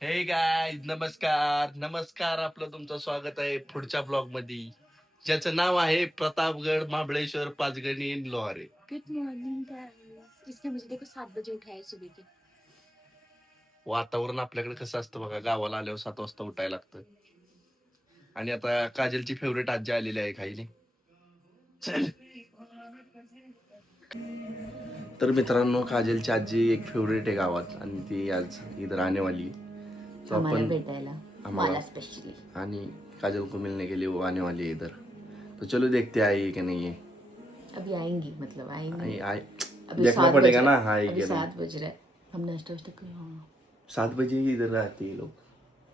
हे गाय नमस्कार नमस्कार. आपलं तुमचं स्वागत आहे पुढच्या ब्लॉग मध्ये, ज्याचं नाव आहे Pratapgad Mahabaleshwar Panchgani Lohare. Good morning guys. इसने मुझे देखो 7 बजे उठाया सुबह के. वातावरण आपल्याकडे कसं असतं बघा, गावाला आल्यावर 7 वाजता उठायला लागतं. आणि आता काजलची फेवरेट आजी आलेली आहे खायली. चल. तर मित्रांनो, काजलची आजी एक फेवरेट आहे गावात आणि ती आज इधर आने वाली. तो आम्हाला अपन भेटायला मला स्पेशली. आणि काजल को मिलने के लिए वो आने वाली है इधर. तो चलो देखते हैं आई है कि नहीं है. अभी आएंगी, मतलब आएंगी. आई अभी देखना 7 पड़ेगा बज ना. रहे. हाँ अभी ये 7 बज रहे. हम नाश्ता वाश्ता करें. 7 बजे ही इधर आते हैं लोग.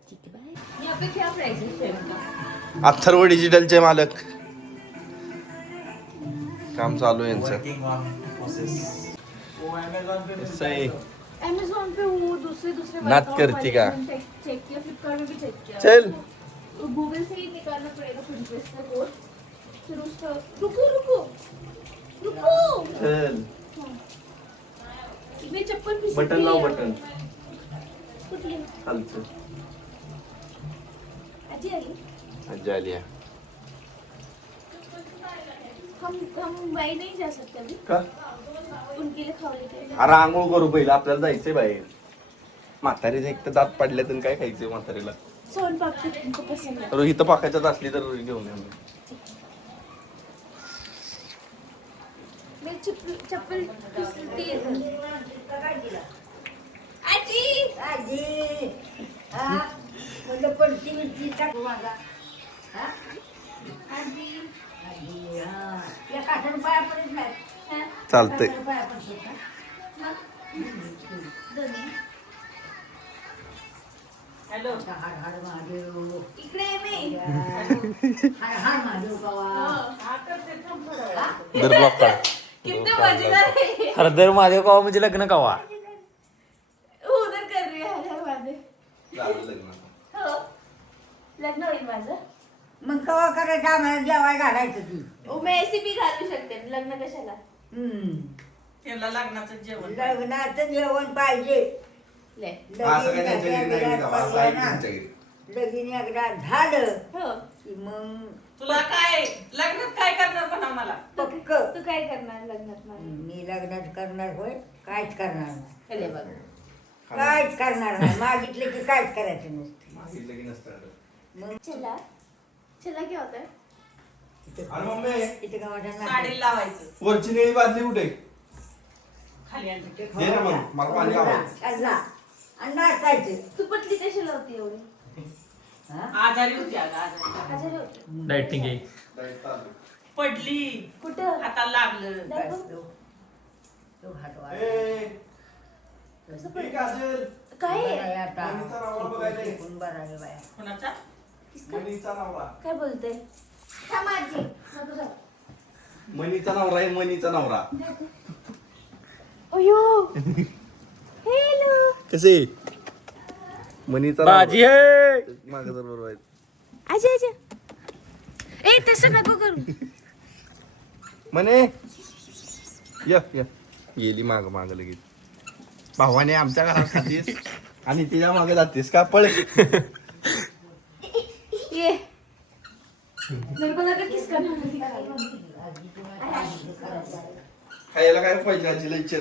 ठीक है, बाय. यहाँ पे क्या प्राइस है फ्रेम का? अथर्व डिजिटलचे मालक. काम चालू आहे यांचं. कसं आहे? Amazon पे वो दूसरे नात करती का? चेक किया, फ्लिपकार्ट में भी चेक किया. चल. तो गूगल से ही निकालना पड़ेगा Pinterest का कोड. फिर उसका रुको चल. मैं चप्पल भी बटन लाव बटन. कुठली? खालचं. आजी आली. आजी आली आहे. हम बाई नहीं जा सकते अभी. का? उनके लिए खाऊ लेते हैं. अरे आंघोळ करू पहिला, आपल्याला जायचंय बाहेर. म्हातारीचे एक तर दात पडले तर काय खायचंय म्हातारीला. सोन पापड़ी उनको पसंद है. रोहित पाकाच्यात असली तर घेऊन या. मैं चप्पल फिसलती है. आजी आजी हा म्हणजे पडती मिरची टाक माझा हा आजी आजी हा या काठानं पाया पडत नाही हाँ, चालतंय. काठानं पाया पडतात का दोन्ही. हॅलो हाड हाड महादेव इकडे आहे मी. हाड हाड महादेव कवा दर ब्लॉक काढ. कितना मजेदार है. हरदर महादेव कवा म्हणजे लग्न कवा. उधर कर रही है हर माझे. झालं लग्न. हो, लग्न होईल माझं. मग कवा करायचं आम्हाला जेवाय घालायचं ती मैं ऐसी भी घालू शकते, लग्न कशाला. त्याला लग्नाचं जेवण लग्नाचं जेवण पाहिजे ले. असं काय त्यांच्या घरी नाही जावं, असं आहे त्यांच्या घरी. लगीन एकदा झालं हो. की मग तुला काय लग्नात काय करणार म्हणा मला. पक्क तू काय करणार लग्नात माझ्या? मी लग्नात करणार होय काहीच करणार नाही अरे बघ. काहीच करणार नाही मागितलं की काहीच करायचं नसतं मागितलं की नसतं. मग चला चला क्या होता है. अरे मम्मी, इथे गावाच्या साडी लावायचं वरची निळी बादली कुठे? खाली आणलं. दे ना मग, मला पाणी लावायचं. आणि नाचायचं तू पटली कशाला होती एवढी. हा? आजारी होती अगं आजारी आजारी होती. डायटिंग आहे. पडली कुठं. हाताला लागलं. दाखव. तो हात वाढ. ए, कसं ए, पडलं? काजल, काय बरं आहे? आहे आता. मनीचा नवरा बघायला ये. शिकून बरं आहे बाया. कोणाचा किसका? मनीचा नवरा. काय बोलते. थांब आजी. नको जाऊ. मनीचा नवरा आहे, मनीचा नवरा. अयो. हेलो. कसे? मनीचा बाजी आहे. मागं जर बरोबर आहे. आजा आजा. ए तसं नको करू. म्हणे य य गेली माग माग लगेच. भावाने आमच्या घरात खातीस आणि तिच्या मागे जातीस का? पळ. ये. मेरे को लगा किसका नाम दिखाई. खायला काय पाहिजे आजीला इच्छर.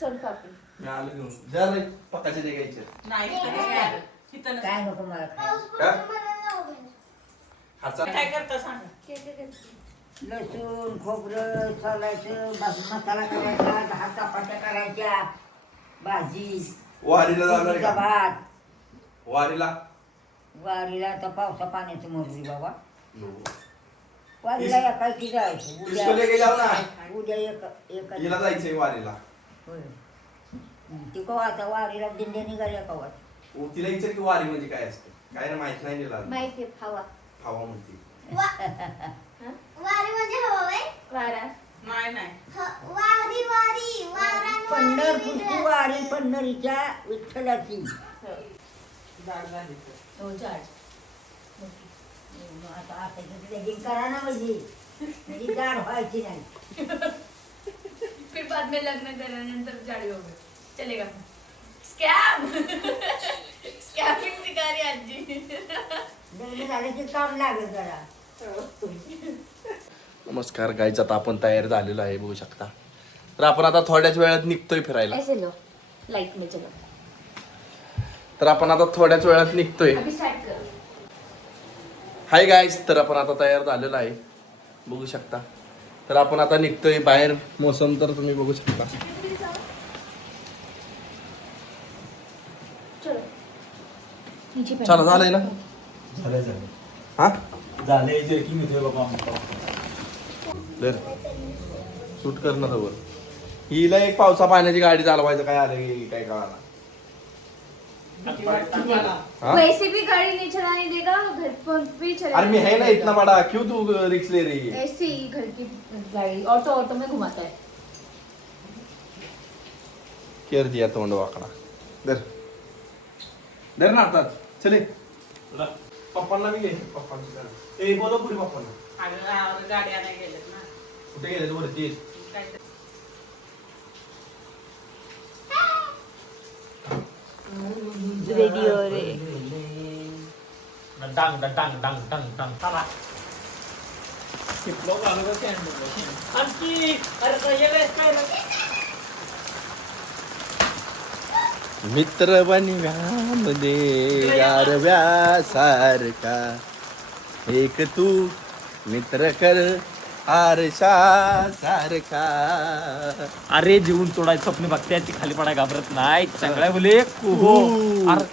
सोन पापडी. मी आलो घेऊन. जा रे पकाचे दे इच्छर. नाही इथं नसतं. इथं नसतं. काय नको मला खायला. का? हाचा काय करता सांग. लसूण खोबरं सोलायचं मसाला करायचा 10 चपात्या करायच्या भाजी वारीला जाणार फोडणीचा का? भात वारीला वारीला आता पावसा पाण्याचं मरली बाबा वारीला एकाची जायचं इसको लेके जाओ ना. उद्या एक हिला जायचंय वारीला. होय ती कवाचा वारीला दिंड्या निघाल्या कवा तिला इच्छा की वारी म्हणजे काय असते काय ना माहित नाही तिला. माहिती आहे हवा. हवा म्हणते. वारी म्हणजे हवा व्हय? वारा. नाही नाही वारी वारी वारा पंढरपूरची वारी पंढरीच्या विठ्ठलाची जाड झाली. हो झाड. आता लगीन करा ना म्हणजे जाड व्हायची नाही. फिर बाद में लग्न करने नंतर जाडी होगी. चलेगा. स्कैम. आजी. लग्न झालं की काम लागेल जरा. नमस्कार गाईच, आता आपण तयार झालेलो आहे बघू शकता. तर आपण आता थोड्याच वेळात निघतोय फिरायला. ऐसे लो लाइट में चलो. तर आपण आता थोड्याच वेळात निघतोय. अभी स्टार्ट कर. हाय गाईज, तर आपण आता तयार झालेलो आहे बघू शकता. तर आपण आता निघतोय बाहेर. मोसम तर तुम्ही बघू शकता. चलो नीचे पहन. चला झालंय ना. हा दर शूट करणं जवळ. हिला एक पावसा पाण्याची गाडी चालवायचं काय आलं काय कळाला. हाँ? वैसे भी गाड़ी नहीं चलाने देगा, घर पर भी चला. अरे मैं है ना इतना बड़ा, क्यों तू रिक्स ले रही है. ऐसे ही घर की गाड़ी ऑटो में घुमाता है. कर दिया तोंड वाकडा. दर दर ना आता चले. पप्पांना बी घे. पप्पांना ए बोलो पुरी पप्पांना. अगं, गाडी आणायला गेलेत ना. कुठे गेले तू वरती. काहीतरी. रेडिओ रे. डंग डंग डंग डंग डंग चला. आणखी अरे काय येलंय काय ना. मित्र बनव्यामध्ये गारव्यासारखा एक तू मित्र कर आरशा सारखा. अरे जीवन तोडायचं स्वप्न बघते ती खाली पडाय घाबरत नाही. चांगला बोले कुहो. अरे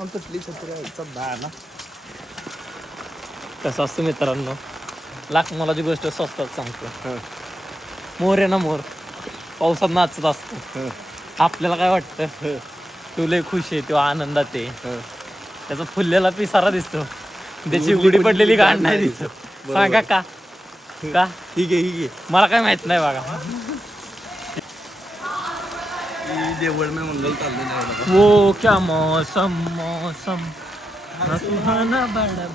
आमचं छत्र दाना. कसं असतं मित्रांनो, लाख मोलाची गोष्ट स्वस्तात सांगतो. मोर आहे ना मोर, पावसात नाचत असतो. आपल्याला काय वाटतं, तो लय खुश आहे, तो आनंदात आहे. त्याचा फुललेला पिसारा दिसतो, त्याची उघडी पडलेली गांड नाही दिसत. सांगा का का ठीक आहे ठीक आहे. मला काय माहित नाही बघा. देवळ में मंगल चाललेलं आहे. वो क्या मौसम मौसम सुहाना बड़ा.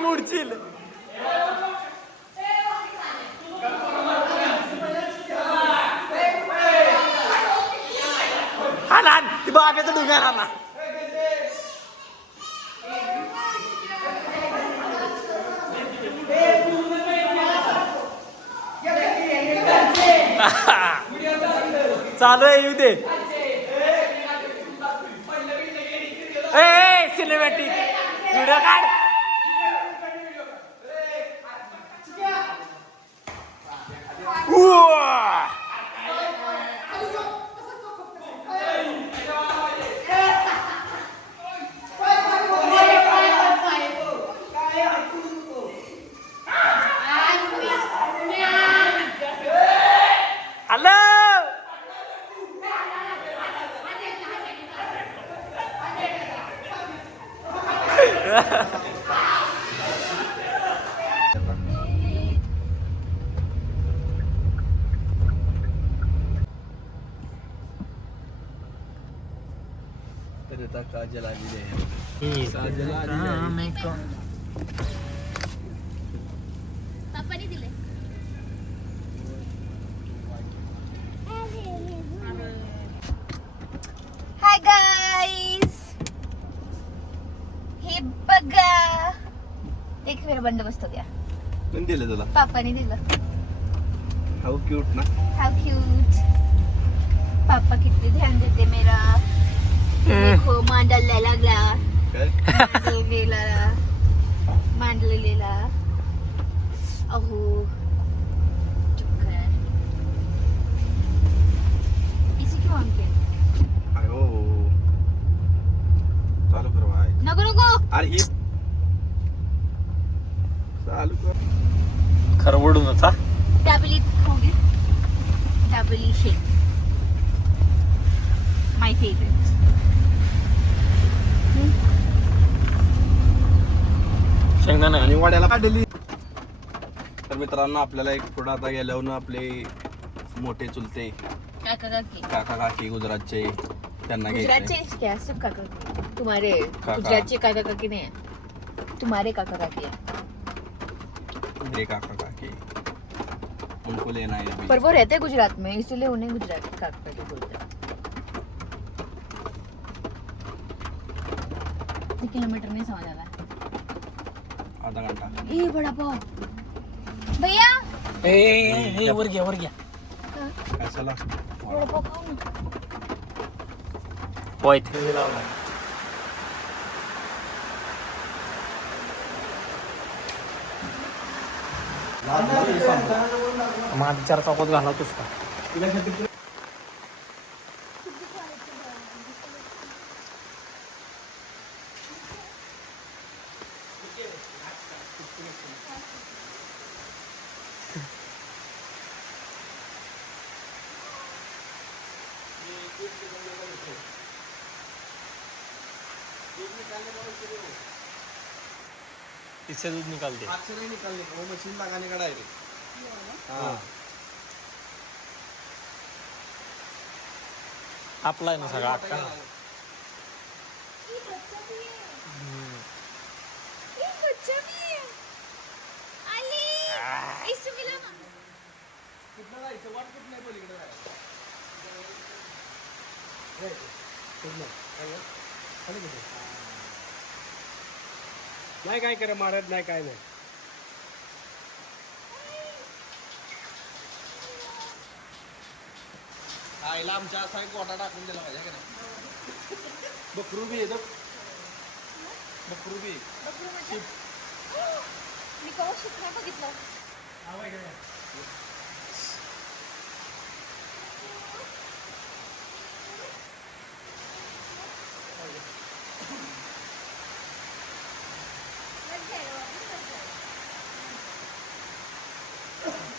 मुडचिल हा ना ती बागेचं डुंगर हा ना. चालू आहे येऊ दे. सिनेमॅटिक व्हिडिओ काढ. हॅलो तर आता काजल आलेली आहे. काजल आलेली आहे. पापाने दिले. हाय गाईस, हे बघा. एक वेळ बंदोबस्त द्या. कोण दिलं तुला. पापाने दिलं. हाऊ क्यूट ना. हाउ क्यूट. पापा किती ध्यान देते मेरा. देखो मांडला लागला. काय मांडलेला. अहो चुक्कर. इसी क्यों ऑन किया. अयो चालू कर भाई. नको नको. अरे हे चालू कर. खरवडूनच हा. डाबली खाओगे. डाबली शेक. माय फेवरेट. शेंगदाणा आणि वाड्याला काढली. तर मित्रांनो आपल्याला एक पुढं आता गेल्यावर आपले मोठे चुलते काका काकी काका काकी गुजरातचे त्यांना घ्यायचे गुजरातचे क्या सब काका काकी तुम्हारे काका. गुजरातचे काका काकी नहीं है तुम्हारे काका काकी है मेरे काका काकी उनको लेना है अभी पर वो रहते हैं गुजरात में इसलिए उन्हें गुजराती काका काकी बोलते हैं कितने किलोमीटर नहीं समझ आ रहा आधा घंटा ये बड़ा पाव भैया ए वर घ्या काय चला बड़ा पाव खाओ ना होय माझी 4 चौकात घालवतोस का इससे दूध निकालते हाथ से नहीं निकालने का, वो मशीन लगाने का डायरेक्ट हाँ आपला आहे ना सगळा अक्का नाही काय करे मारत नाही काय नाही आईला आमच्या असा एक गोटा टाकून दिला पाहिजे का नाही बकरू बी येतो बकरू बी मी कवा शिकणार बघितलं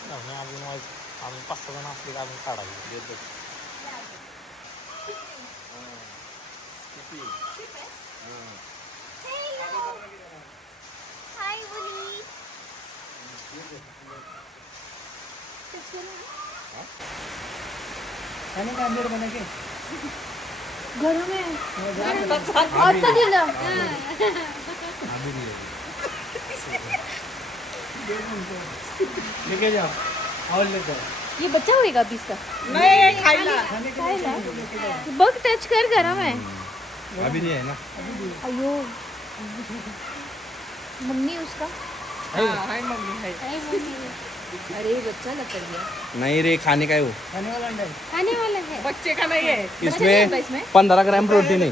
अजून 5-6 जण असले का अजून काढायचे हाय बुली गरम है और तो दिल लेके जाओ और लेके ये बच्चा होएगा अभी इसका नहीं खाइला खायला बघ टच कर गरम है अभी नहीं है ना अयो मम्मी उसका हाय मम्मी हाय अरे बच्चा लपट गया नहीं रे खाने का है वो खाने वाला नहीं खाने वाला है बच्चे का नहीं है इसमें 15 ग्राम प्रोटीन है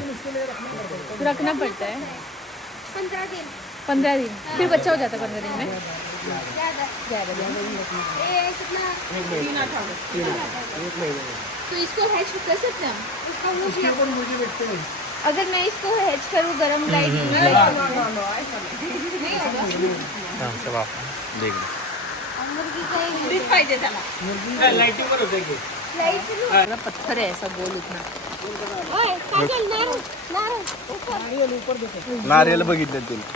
रखना पड़ता है 15 दिन 15 दिन फिर बच्चा हो जाता है 15 दिन में ज्यादा ज्यादा कितना 3 8 तो इसको हैच कर सकते हैं उसका मुझे मुझे देखते हैं अगर मैं इसको हैच करूँ गरम लाइट देख मुर्गी का फ्रीज पाहिजे त्याला लाइटिंग वर होते की पत्थर है ऐसा गोल उतना ओए काजल नारू ऊपर नारियल बघितले तुला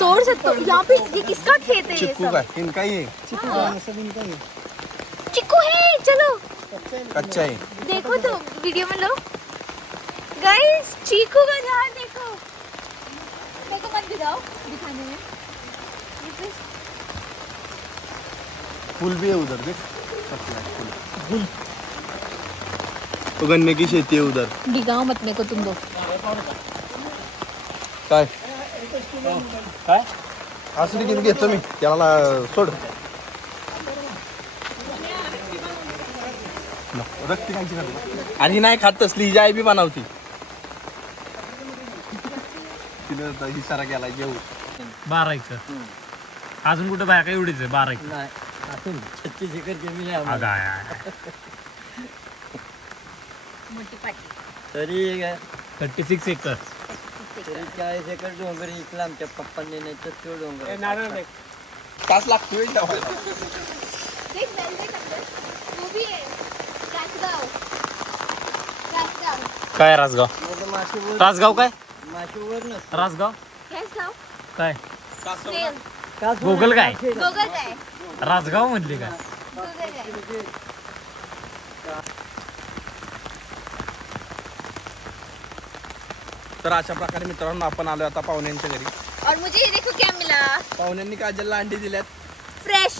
तोड़ सकते हो यहाँ पे ये किसका खेत है ये चिक्कू सब का इनका ही है चिक्कू है चलो कच्चा है देखो तो वीडियो में लो गाइस चीकू का झाड़ देखो मेरे को मत दिखाओ दिखाने में फूल भी है उधर देख पत्ता है, फूल तो गन्ने की शेती है उधर दिखाओ मत मेरे को तुम दो काय काय असं किती घेतो मी त्याला सोड रक्ती खायची खाते आणि नाही खात तसली हिची आई बी बनवती तिने इशारा केला घेऊ 12 एकर अजून कुठं बाया काय एवढीच आहे 12 एकर नाही अजून 36 एकर जमीन आहे अगं आम्हाला. आहे. मोठी पाटी तरी 36 एकर तरी 40 एकर डोंगर इकला आमच्या पप्पांनी नाही तर तो डोंगर तास लागतोय जेवायला. देख वेलवेट अंदर वो भी है राजगांव काय रासगाव माशी वर रासगाव काय माशी वर नसतं रासगाव राजगांव काय स्नेल गुगल काय गोगल काय राजगाव मधली काय गोगल काय तर अशा प्रकारे मित्रांनो आपण आलो आता पाहुण्यांच्या घरी. और मुझे ये देखो क्या मिला पाहुण्यांनी काजलला अंडी दिल्यात. फ्रेश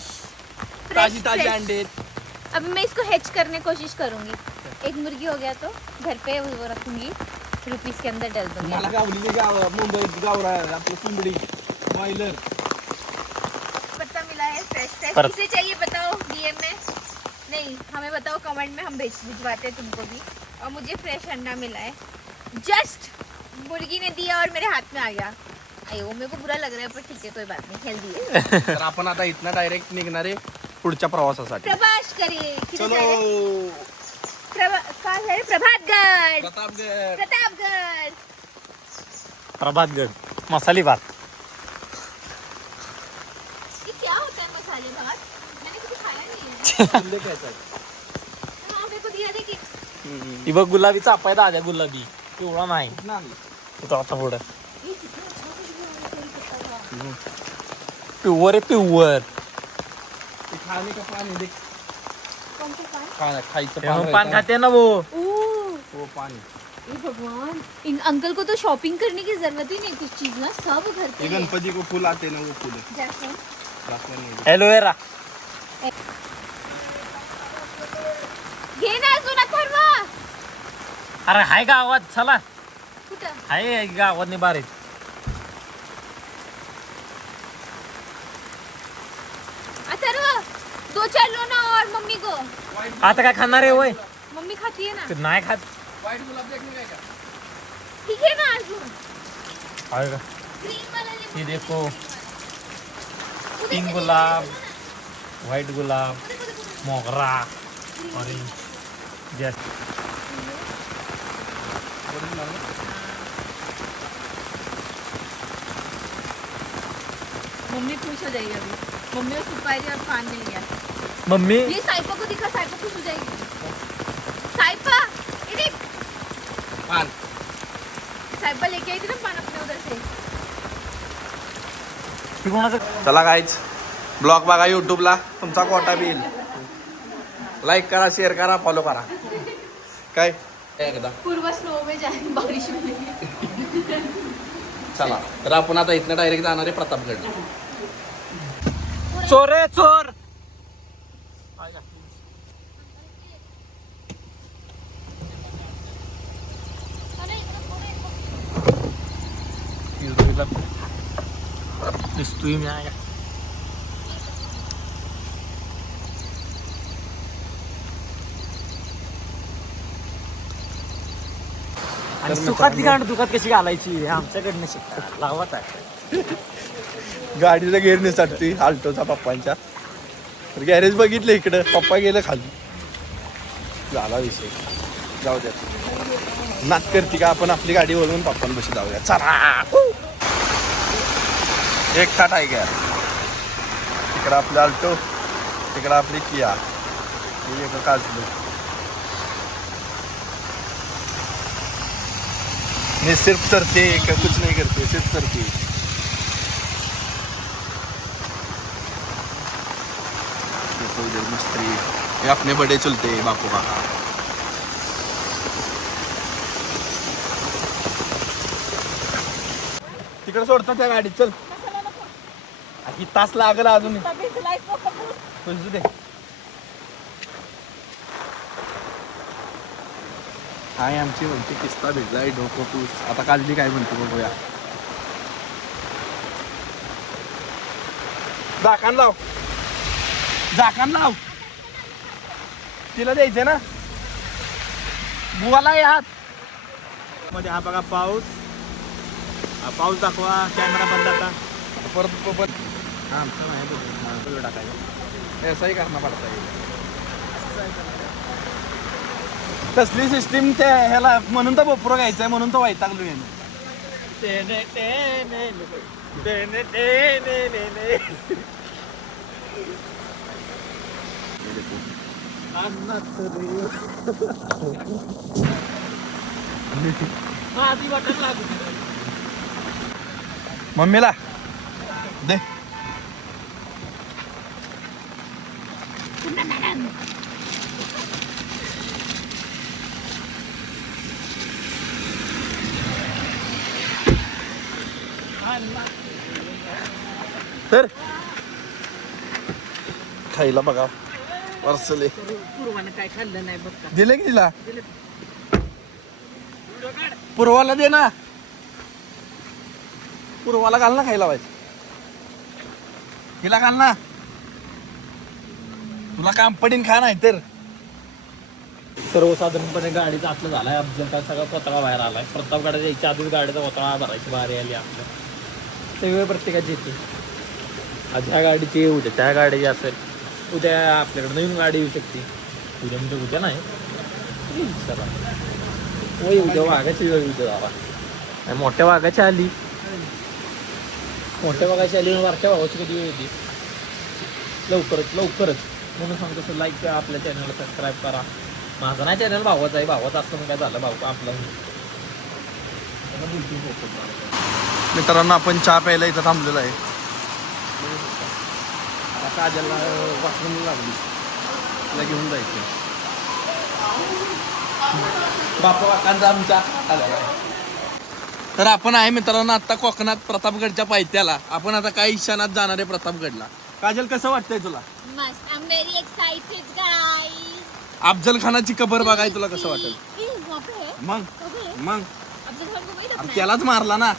ताजी ताजी अंडे आहेत. अभी मैं इसको हैच करने की कोशिश करूंगी. एक मुर्गी हो गया तो घर पे वो रखूंगी रुपीस के अंदर डाल दूंगी. मला गावली मुंबईत गावरा आपलं कुंबडी बॉयलर. पत्ता मिला है फ्रेश फ्रेश. पर- किसे चाहिए बताओ डीएम में. नहीं हमें बताओ कमेंट में हम भिजवाते हैं तुमको भी. और मुझे फ्रेश अंडा मिला है. जस्ट मुर्गी ने दिया और मेरे हाथ में आ गया. अयो मेरे को बुरा लग रहा है पर ठीक है कोई बात नहीं हेल्दी है. तर आपण आता इथनं डायरेक्ट निघणारे पुढच्या प्रवासासाठी. प्रभास करिए किधर चलो जा रहे हैं? कहाँ जा रहे हैं? प्रभातगढ़ प्रतापगड. प्रतापगढ़. प्रभातगड मसाली भात ये क्या होता है मसाले भात. मैंने कभी खाया नहीं है. किल्ले घ्यायचा आहे. हाँ मेरे को दिया देखिए. ती बघ गुलाबी चापाय दाद्या गुलाबी पिवळा नाही कुठनं आणलं? तो आता पुढं प्युअर आहे प्युअर ते खाणे का पाणी देख. कौन सा पान? खायचं पान पान खाते ना वो ओह हो पाणी. ये भगवान इन अंकल को तो शॉपिंग करने की जरूरत ही नहीं. कुछ चीज ना सब घर पे हे है. गणपती को फुल आते ना वो फुल जैस्मिन. एलोवेरा घे ना अजून अथर्व. अरे हाय गावात चला कुठं हाय गावात नाही बारीक अथर्व 2-4 लो ना और मम्मी को. आता काय खाणार आहे वय मम्मी खाती है ना. नाही खात व्हाईट गुलाब देखणे काय का. ठीक है ना अजून. आहे का ग्रीन वाला ले. ये देखो पिंक गुलाब व्हाइट गुलाब मोगरा ऑरेंज जैस मम्मी खुश हो जाएगी अभी. मम्मी को सुपारी और पान मिल गया. मम्मी ये साइपा को दिखा. साइपा खुश हो जाएगी. साइपा ये देख. पान. साइपा लेके आई थी ना पान अपने उधर से. ती कोणाचं चला गाईच ब्लॉग बघा यूट्यूबला तुमचा कोटा बी येईल. लाईक करा शेअर करा फॉलो करा. काय एकदा पूर्व स्नो में जाए बारिश में. चला तर आपण आता इथनं डायरेक्ट जाणार आहे प्रतापगड. चोर आहे चोर दिसतोय मी आहे आणि सुखातली गांड दुखात कशी घालायची हे आमच्याकडनं शिकतात लावत आहे गाडीचा गेअर निसटतोय आल्टोचा पप्पांच्या. तर गॅरेज बघितलं इकडं पप्पा गेलं खाली. झाला विषय जाऊ द्या. नात करते का आपण आपली गाडी वळवून पप्पांपाशी जाऊया. चला एक ताट आहे गॅर. तिकडं आपलं आल्टो तिकडं आपली किया. हे एक काजलं. नहीं सिर्फ तरते कुछ नहीं करते सिर्फ तरते. देखो इधर मिस्त्री ये अपने बड़े चलते बापू का. तिकडे सोडतात त्या गाडीत. चल ही तास लागला अजून. तुझं दे. हाय आमची म्हणते किस्ता भेटलाय डोकं पूस. आता कालची काय म्हणते बघूया. झाकण लाव झाकण लाव. तिला द्यायचं ना बुवाला या हात मध्ये. हा बघा पाऊस. हा पाऊस दाखवा. कॅमेरा बंद आता परत हा आमचं नाही टाकायचं. असंही करणं पडतं. कसली सिस्टीम ते ह्याला म्हणून तर बपोर घ्यायचंय म्हणून तर वैतागलो यानं. मम्मीला दे तर खायला बघा पार्सले पूर्वानं काय खाल्लं नाही बघ दिले की तिला पूर्वाला दे ना पूर्वाला घाल ना खायला पाहिजे हिला घाल ना तुला काम पडीन खा नाही तर सर्वसाधारणपणे गाडीचा आतलं झालाय अफजलचा सगळा पतळा बाहेर आलाय प्रतापगडाच्या यायच्या आधीच गाडीचा पतळा भरायची बारी आली आपल्या सगळं प्रत्येकाची येते आज ह्या गाडीची उद्या त्या गाडीची असेल उद्या आपल्याकडे नवीन गाडी येऊ शकते उद्या म्हणजे उद्या नाही येईल सगळं होय उद्या वाघाची वेळ उद्या झाला आणि मोठ्या वाघाची आली मोठ्या वाघाची आली आणि वरच्या वाघाची कधी वेळ येते लवकरच म्हणून सांगतो तसं लाईक करा आपल्या चॅनलला सबस्क्राईब करा माझं नाही चॅनल भावाचं आहे भावाचं असतं मग काय झालं भाऊ आपलं मित्रांनो आपण चहा प्यायला इथं थांबलेला आहे आता काजलला वाचून लागली तिला घेऊन जायचं बापा वाकांचा आमच्या आलेला आहे तर आपण आहे मित्रांनो आता कोकणात प्रतापगडच्या पायथ्याला आपण आता काही क्षणात जाणार आहे प्रतापगडला काजल कसं वाटतंय तुला मस्त I am very excited guys Afzal खानाची कबर बघाय तुला कसं वाटेल वहाँ पे है मग मग अफजल खान को वही अरे रखना है त्यालाच मारला ना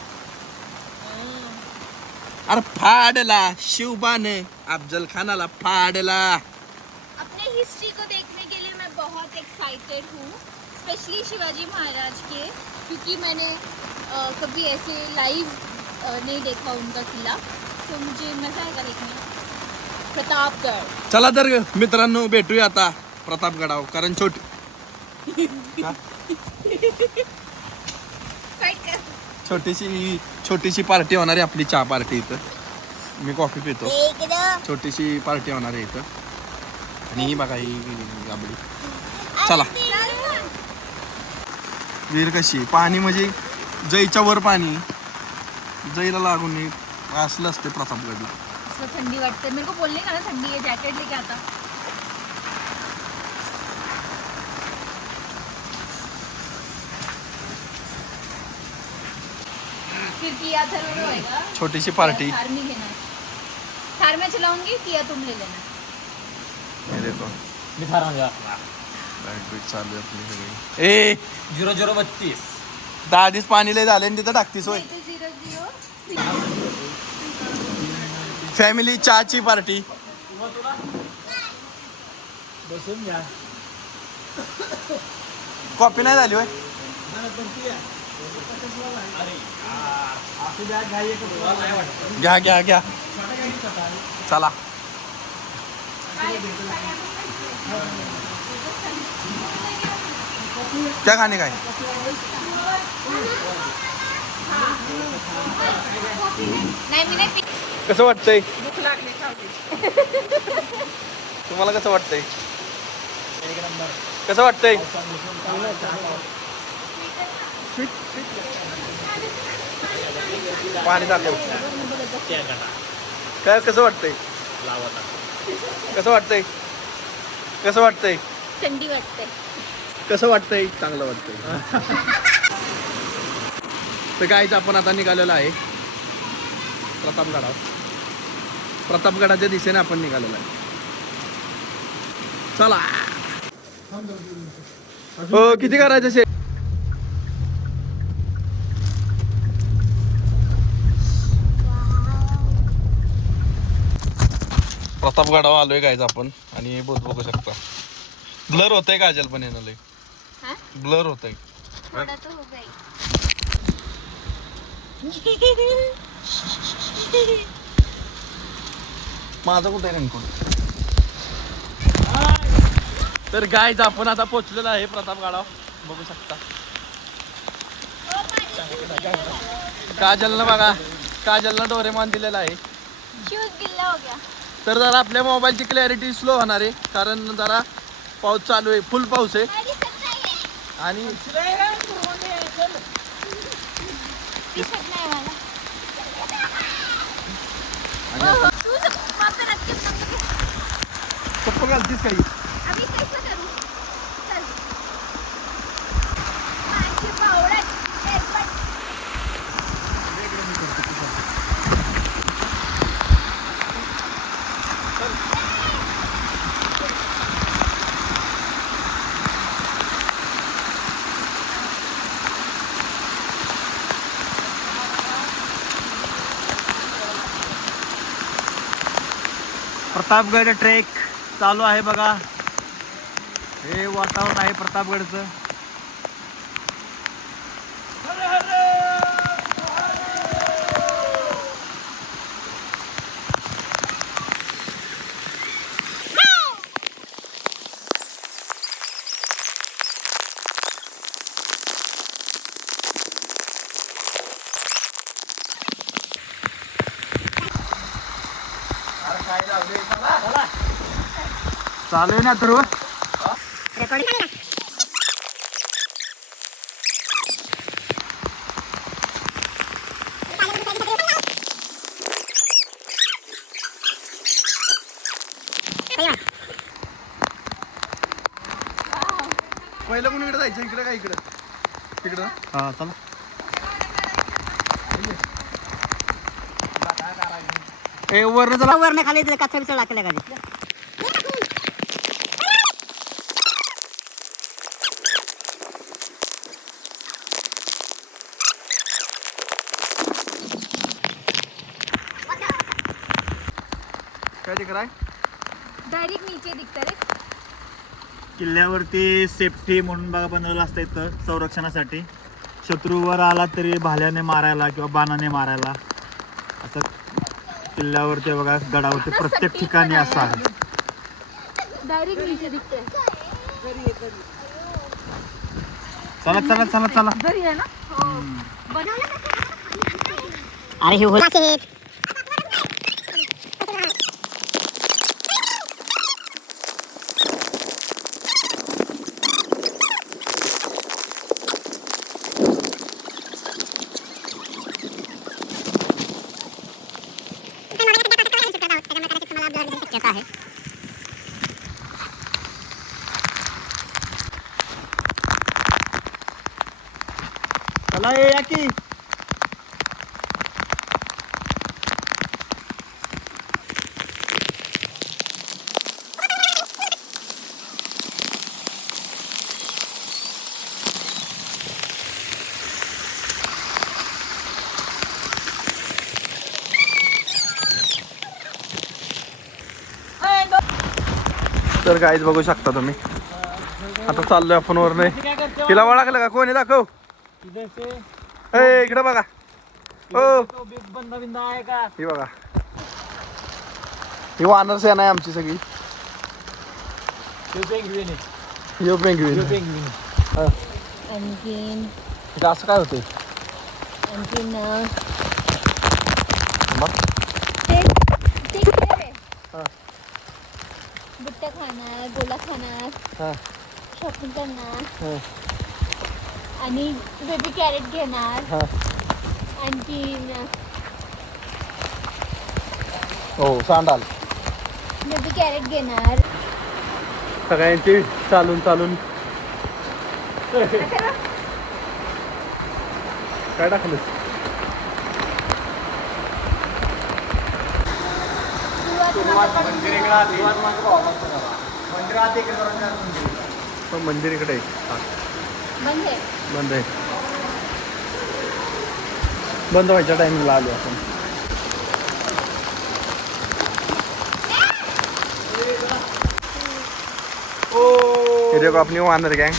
अरे फाडला शिवबाने अफजल खानाला फाडला अपने हिस्ट्री को देखने के लिए मैं बहुत एक्साइटेड हूँ स्पेशली शिवाजी महाराज के क्योंकि मैंने कभी ऐसे लाइव नहीं देखा उनका किला तो मुझे मजा आएगा देखने प्रतापगढ़ चला तर मित्रांनो भेटूया आता प्रतापगडावर कारण फाइट कर छोटीशी पार्टी होणार आहे आपली चहा पार्टी इथं मी कॉफी पितो एकदम छोटीशी पार्टी होणार आहे इथं आणि ही बघा ही गाबडी चला विहीर कशी पाणी म्हणजे जईच्या वर पाणी जईला लागून असलं असते प्रतापगडी इसमें ठंडी वाटते मेरे को बोलने का ना ठंडी है जैकेट लेके आता फिर किया था वो होएगा छोटीशी पार्टी थार नहीं लेना है थार में चलाऊंगी किया तुम ले लेना हे देखो मी थारांगा लाईट बीट चालू आहे आपली सगळी ए 0032 दहा दिवस पाणी लय झाले आणि तिथं टाकतीस होय नहीं तो 00 फॅमिली चहाची पार्टी बसून घ्या कॉफी नाही झाली होय घ्या चला क्या खाणे काय नहीं मैं नहीं कसं वाटतंय भूख लागली खावते तुम्हाला कसं वाटतंय कसं वाटतंय पाणी दाखव काय कसं वाटतंय कसं वाटतंय कसं वाटतंय ठंडी वाटते कसं वाटतंय चांगलं वाटतंय तर काहीच आपण आता निघालेलो आहे प्रतापगडाच्या दिशेने आपण निघालेलो आहे चला हो किती करायचं शे प्रतापगडावर आलोय गायच आपण आणि बोट बघू शकता ब्लर होतंय काजल पण येणं लय हाँ? ब्लर होतंय थोड़ा तो हो गई माझं कुठे रेनकोट तर गायच आपण आता पोहोचलेलो आहे प्रतापगडावर बघू शकता काजलनं बघा काजलनं डोरेमॉन दिलेला आहे शूज गिल्ला हो गया तर जरा आपल्या मोबाईलची क्लॅरिटी स्लो होणार आहे कारण जरा पाऊस चालू आहे फुल पाऊस आहे गाड़ी सकना है आणि ये सकना है वाला तू सब वहाँ पे रख के अपना मुझे चप्पल घालतीस काही अभी कैसा करूँ चल माझी बावळट एक बार प्रतापगड ट्रेक चालू आहे बघा. हे वातावरण आहे प्रतापगडचं. चालू आहे ना तर पहिलं कोण इकडे जायचं, इकडे काय इकडं तिकडं. हा चला. ए वरनं चला. वरनं खाली कचरा बिचरा टाकल्या खाली. काय ते कराय डायरेक्ट नीचे दिखता रे. किल्ल्यावरती सेफ्टी म्हणून बघा बनवलं असतं इथं संरक्षणासाठी. शत्रूवर आला तरी भाल्याने मारायला किंवा बाणाने मारायला असं किल्ल्यावरती बघा गडावरती प्रत्येक ठिकाणी असं आहे. डायरेक्ट नीचे दिखते. चला चला चला चला. घरी आहे ना. अरे हे होत आहे. चला या की. तर गाईज बघू शकता तुम्ही. आता चाललोय आपण वर नाही. तिला ओळखलं का कोणी दाखव. इकडे बघा. हो बंद आहे का? ही बघा, ही वानर सेना आहे आमची सगळी. यो पेंग्विन. आणखीन इथं असं काय होतंय. आणखीन मग ते खेळ आहे. हा. बुट्ट्या खाणार, गोला खाणार, हा. शॉपिंग करणार हा. आणि बेबी कॅरेट घेणार. हा. आणखीन हो सांडाल. बेबी कॅरेट घेणार. सगळ्यांची चालून चालून काय टाकलं. मंदिर इकडे आहे. बंद आहे. बंद आहे. बंद व्हायच्या टाइमिंगला आलो आपण. ये देखो अपनी वानर गैंग.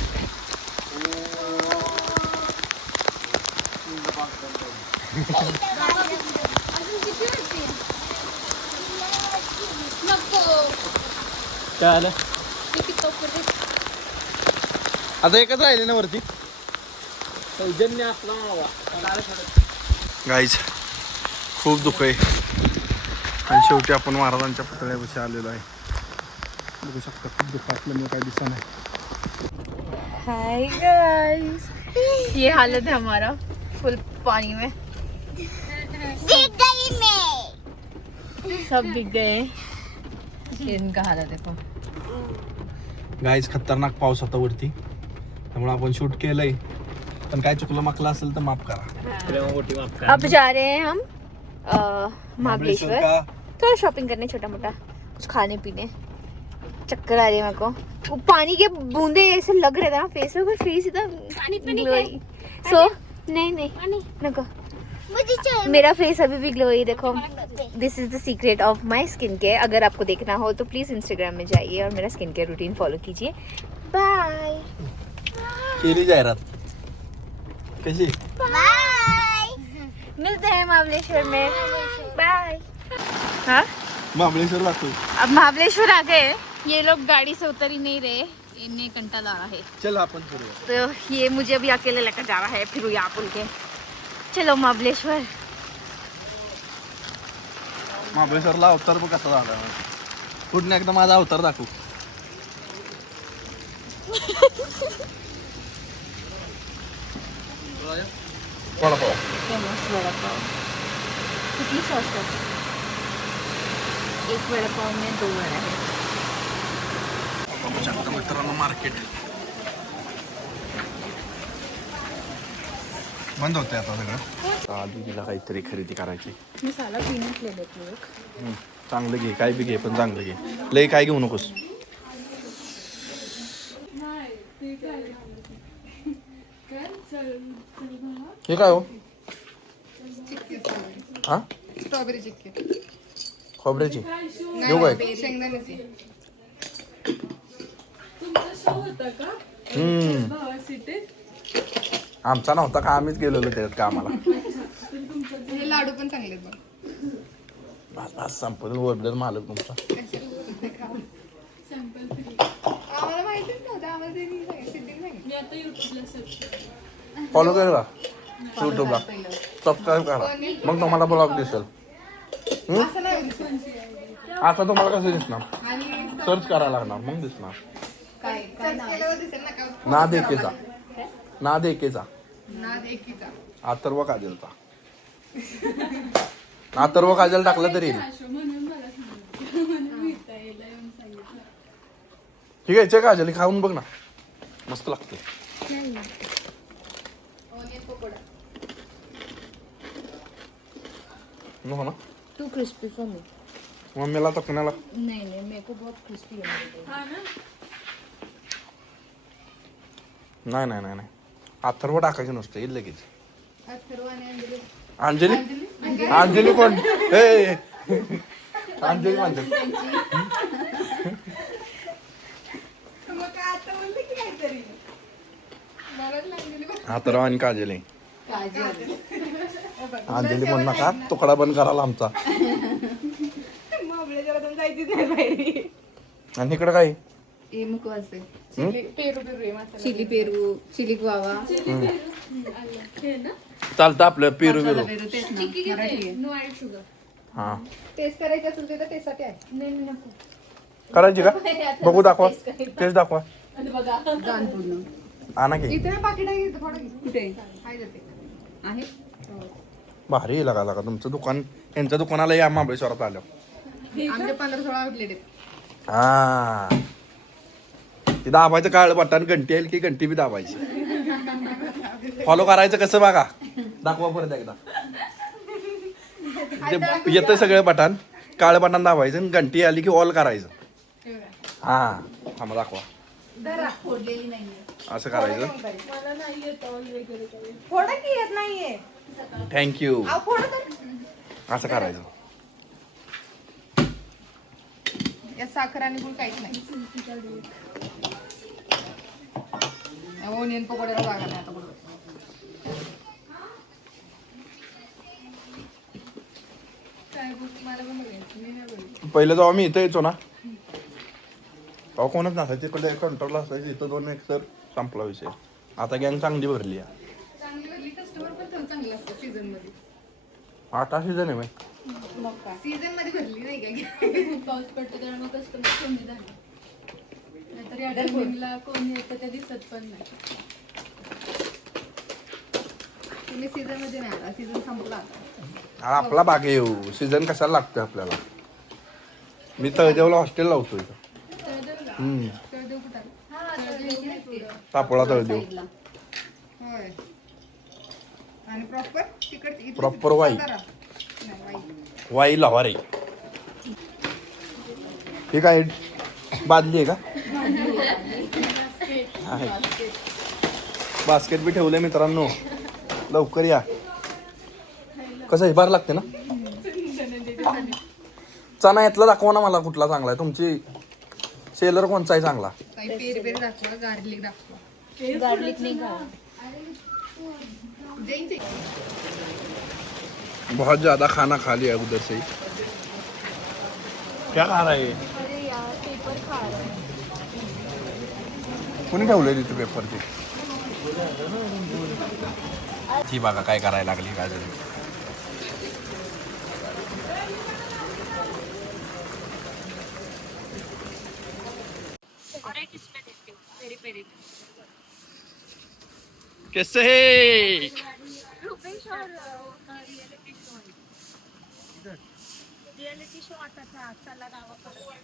काय आलं? आता एकच राहिले ना वरती. सौजन्य आपला गाईज खूप दुःख आहे आणि शेवटी आपण महाराजांच्या पुतळ्यापाशी आलेलो आहे. बघू शकता खूप दुःख असल्यामुळे काही दिसत नाही. हाय गाइस, ये हालत है हमारा फुल पानी में. सब भीग गए. इनका हालत देखो. गाईज खतरनाक पाऊस होता वरती, त्यामुळे आपण शूट केलंय. पण काय चुकलं माकलं असेल तर माफ करा. अब जा रहे हैं हम महाबलेश्वर. का थोड़ा शॉपिंग करने, छोटा मोटा कुछ खाने पीने. चक्कर आ रही है मेरे को. वो पानी के बूंदे ऐसे लग रहे थे ना फेस पे. फेस इतना ग्लोई. सो नहीं नको. मेरा फेस अभी भी ग्लोई देखो. This is the secret of my skin care. अगर आपको देखना हो तो प्लीज इंस्टाग्राम में जाइए और मेरा स्किन केयर रूटीन फॉलो कीजिए. बाय. केली जाहिरात कशी? मिलते हैं महाबलेश्वर में. बाय. हाँ महाबळेश्वर दाखव. अब महाबलेश्वर आ गए. ये लोग गाड़ी से उतर ही नहीं रहे. इन्हें घंटा ला रहा है चल आपण करूया. तो ये मुझे अभी अकेले लेकर जा रहा है. फिर यहाँ पुल के चलो महाबलेश्वर. महाबळेश्वरला अवतार बघ कसा झाला. पुढे एकदा माझा अवतार दाखव. वडापाव. कितनी सॉस है? एक वड़ा पाव में 2 वड़ा है. मित्रांनो मार्केट बंद होते आता सगळं. आधीला काहीतरी खरेदी करायची. मसाला पीनट ले लेती हूँ. चांगलं घे, काय बी घे पण चांगलं घे. लय काय घेऊ नकोस. हे काय हो? हा स्ट्रॉबेरी चिक्की खोबऱ्याची घेऊ काय? शेंगदाण्याची. आमचा नव्हता का, आम्हीच गेलेलो त्याच्यात कामाला. हे लाडू पण चांगले आहेत बघ. आज संपत ओरडर मालक तुमचा. आम्हाला माहितीच नव्हतं. आम्हाला त्यांनी सांगितलं. फॉलो करा यूट्यूबला, सबस्क्राईब करा, मग तुम्हाला ब्लॉग दिसेल. असं नाही दिसत. आता तुम्हाला कसं दिसणार? आणि सर्च करायला लागणार मग दिसणार. सर्च केल्यावर दिसेल ना का? नाद एकेचा, नाद एकेचा, नाद एकीचा. अथर्व काजलचा. अथर्व काजल टाकलं तरी येईल. ठीक आहे, काजल खाऊन बघ ना, मस्त लागते. नको ना टू क्रिस्पी फॉर मी. मम्मीला तर कुणाला नहीं नहीं मेरे को बहुत क्रिस्पी है. नाही नाही नाही नाही अथर्व टाकायचे नसते येईल लगेच. अथर्व आणि अंजली अंजली कोण? हे अंजली म्हणते. मग काय आता म्हणलं की काहीतरी बरंच लागलेली बघ. अथर्व आणि काजल आहे. काजल. अंजली म्हणू नका, तुकडा बंद करायला आमचा. महाबळेश्वरात जायचीच नाही बाहेर. आणि इकडं काय? हे मुखवास आहे. पेरू पेरू आहे मसाला. चिली पेरू, चिली गुआवा. चालतं आपलं पेरू बिरू. पेरू तेच ना, मराठी आहे. No add sugar. हा टेस्ट करायची असेल तर टेस्टसाठी आहे. नाही नाही नको. करायची का? बघू, दाखवा टेस्ट दाखवा. जाण पूर्ण. आणा की. इथे ना पाकिट आहे, इथं थोडं घे. कुठे आहे जाते आहे. भारी लागा लागा तुमचं दुकान. यांच्या दुकानाला या महाबळेश्वरात आलं. आमचे 15-16 आउटलेट आहेत. हा ती दाबायचं काळ बटन, घंटी येईल की घंटी बी दाबायची. फॉलो करायचं कसं बघा, दाखवा परत एकदा. ते येतं सगळं बटन, काळं बटन दाबायचं आणि घंटी आली की ऑल करायचं. हा थांबा दाखवा. फोडलेली नाहीये. असं करायचं. फोडा की येत नाहीये. थँक्यू. अहो फोडा तर. असं करायचं. यात साखर आणि गुळ काहीच नाही. ओनियन पकोड्याला जागा नाही आता बरोबर. मला पण बघायचं, मी नाही बघितलं. पहिलं जेव्हा मी इथं यायचो ना तेव्हा कोणच नसायचं. तिकडे कंट्रोल असायचं, इथं 2 एक सर संपला विषय. आता गँग चांगली भरली आहे. चांगली भरली. कस्टमर पण चांगलं असतं सीझन मध्ये. 8 सीझन आहे बाई. सीझन मध्ये भरली नाही का? खूप पाऊस पडतो त्यामुळे कस्टमर कमी झाले. नाहीतर या टायमिंगला कोण येतं ते दिसत पण नाही. तुम्ही सीझन मध्ये नाही आला. सीझन संपला आता. आपला बाग येऊ सीझन कशाला लागतोय आपल्याला. मी तळदेवला हॉस्टेल लावतो इथं. तळदेव कुठं आहे? तापोळा तळदेव. होय. आणि प्रॉपर तिकडे Proper वाई. वाई. वाई लवारे. हे काय बादली आहे का? आहे. बास्केट बी ठेवलंय मित्रांनो, लवकर या. कसं हे बार लागते ना चणा यातला दाखवा ना मला कुठला चांगला आहे तुमची सेलर कोणचा आहे चांगला पेर दाखवा गार्लिक दाखवा गार्लिक नहीं खाया बहुत ज्यादा खाना खा लिया उधर से ही क्या खा रहा है अरे यार पेपर खा रहा है कोणी ठेवलं तिथे पेपर ते ती बघा काय करायला लागली काय झाली कैसे है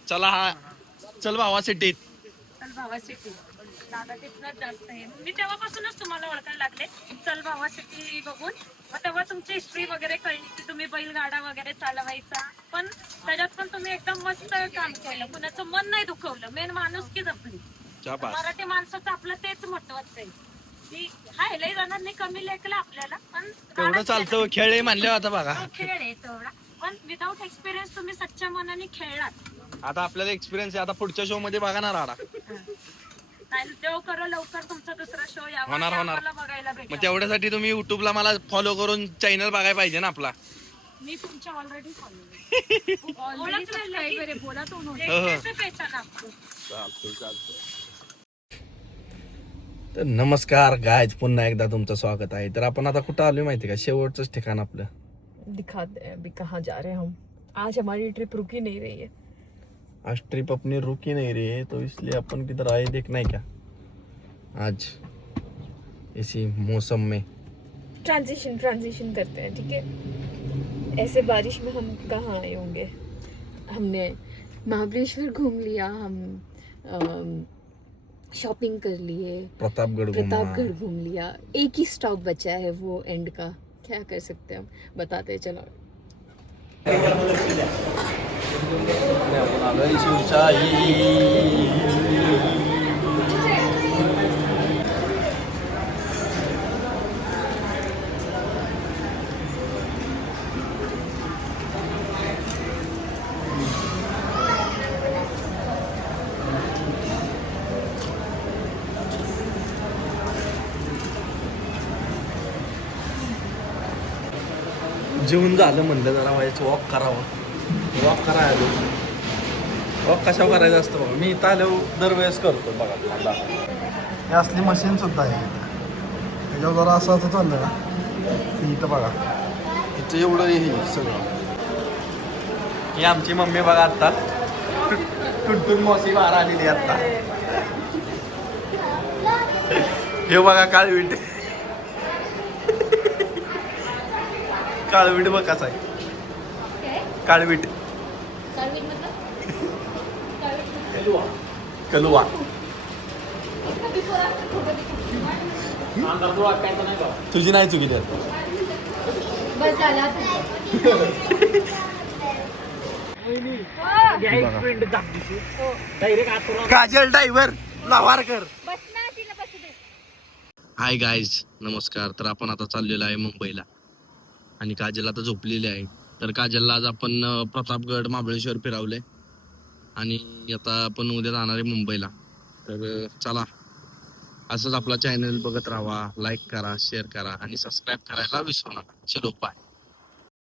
चला हा चल भावा सिटीत चल भावा सिटी दादा तिथनंच जास्त आहे मी तेव्हापासूनच तुम्हाला ओळखायला लागले चल भावा सिटी बघून मग तेव्हा तुमची हिस्ट्री वगैरे कळली की तुम्ही बैलगाडा वगैरे चालवायचा पण त्याच्यात पण तुम्ही एकदम मस्त काम केलं कुणाचं मन नाही दुखवलं मेन माणूस की जपली मराठी माणसाचं आपलं तेच महत्वाचं आहे की हाय लय जणांनी कमी लेखलं आपल्याला पण तेवढं चालतं खेळ म्हणले आता बघा खेळ आहे तेवढा पण विदाऊट एक्सपिरियन्स तुम्ही सच्च्या मनाने खेळलात आता आपल्याला एक्सपिरियन्स आहे आता पुढच्या शो मध्ये बघा ना राडा नाही देव करो लवकर तुमचा दुसरा शो यावा होणार, आणि होणार. आम्हाला बघायला भेटेल. मग तेवढ्यासाठी तुम्ही युट्यूबला मला फॉलो करून चॅनल बघायला पाहिजे ना आपला मी तुमच्या ऑलरेडी फॉलो ऑलरेडी बोला तो हो, हो. कैसे पहचाना आपको तर नमस्कार गायज पुन्हा एकदा तुमचं स्वागत आहे तर आपण आता कुठं आलोय माहिती का शेवटचंच ठिकाण आपलं दिखाते हैं अभी कहाँ जा रहे हैं हम आज हमारी ट्रिप रुकी नहीं रही है आज ट्रिप अपनी रुकी नहीं रही है तो इसलिए अपन किधर आए देखना है क्या आज इसी मौसम में ट्रांजिशन करते हैं ठीक है ऐसे बारिश में हम कहाँ आए होंगे हमने महाबलेश्वर घूम लिया हम शॉपिंग कर लिए प्रतापगढ़ घूम लिया एक ही स्टॉप बचा है वो एंड का क्या कर सकते हैं हम बताते हैं चलो जेवून झालं म्हणलं जरा व्हायचं वॉक करावं वॉक करायला वॉक कशावर करायचं असतं बघा मी इथं आल्यावर दरवेळेस करतो बघा हे असली मशीन सुद्धा आहे त्याच्यावर जरा असं असं चाललं ना इथं बघा इथं एवढं हे सगळं ही आमची मम्मी बघा आत्ता टुनटुन मौसी बाहेर आलेली आत्ता हे बघा काळवीट काळवीट बघ कसा आहे काळवीट कलुआ तुझी नाही चुकी त्यात बस झाला काजल ड्रायव्हर लावारकर बस ना तिला बसू दे हाय गाईज नमस्कार तर आपण आता चाललेलो आहे मुंबईला आणि काजल आता झोपलेली आहे तर काजलला आज आपण प्रतापगड महाबळेश्वर फिरवलंय आणि आता आपण उद्या जाणार आहे मुंबईला तर चला असंच आपला चॅनल बघत राहा लाईक करा शेअर करा आणि सबस्क्राईब करायला विसरू नका चलो बाय